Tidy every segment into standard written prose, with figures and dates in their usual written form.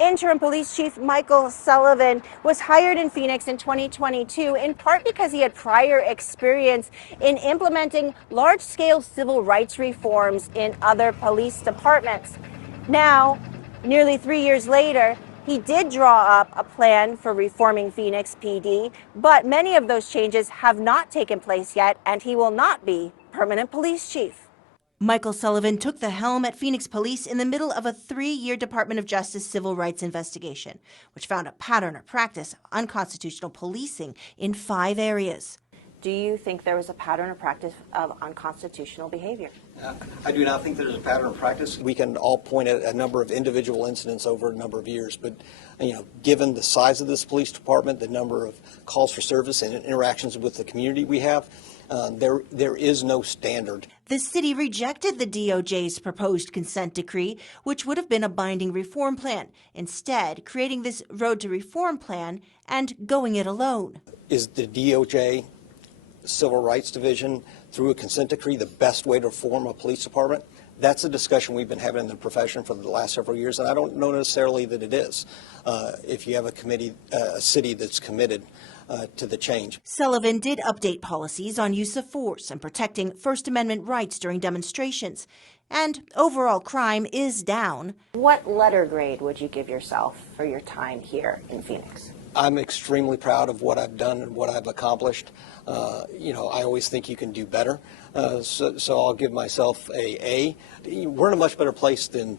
Interim-Police Chief Michael Sullivan was hired in Phoenix in 2022, in part because he had prior experience in implementing large-scale civil rights reforms in other police departments. Now, nearly 3 years later, he did draw up a plan for reforming Phoenix PD, but many of those changes have not taken place yet, and he will not be permanent police chief. Michael Sullivan took the helm at Phoenix Police in the middle of a 3-year Department of Justice civil rights investigation, which found a pattern or practice of unconstitutional policing in 5 areas. Do you think there was a pattern or practice of unconstitutional behavior? I do not think there's a pattern or practice. We can all point at a number of individual incidents over a number of years, but given the size of this police department, the number of calls for service and interactions with the community we have, there is no standard. The city rejected the DOJ's proposed consent decree, which would have been a binding reform plan, instead creating this road to reform plan and going it alone. Is the DOJ Civil Rights Division through a consent decree the best way to reform a police department? That's a discussion we've been having in the profession for the last several years, and I don't know necessarily that it is. If you have a city that's committed to the change. Sullivan did update policies on use of force and protecting First Amendment rights during demonstrations, and overall crime is down. What letter grade would you give yourself for your time here in Phoenix? I'm extremely proud of what I've done and what I've accomplished. I always think you can do better, so I'll give myself a A. We're in a much better place than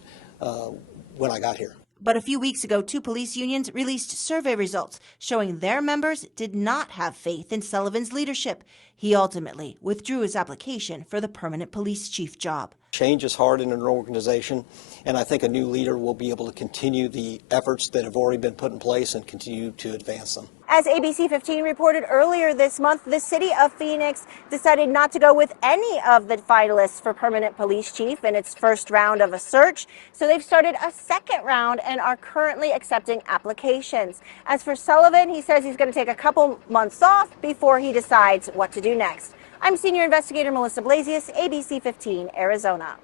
when I got here. But a few weeks ago, 2 police unions released survey results showing their members did not have faith in Sullivan's leadership. He ultimately withdrew his application for the permanent police chief job. Change is hard in an organization, and I think a new leader will be able to continue the efforts that have already been put in place and continue to advance them. As ABC15 reported earlier this month, the city of Phoenix decided not to go with any of the finalists for permanent police chief in its first round of a search. So they've started a second round and are currently accepting applications. As for Sullivan, he says he's going to take a couple months off before he decides what to do next. I'm Senior Investigator Melissa Blasius, ABC15, Arizona.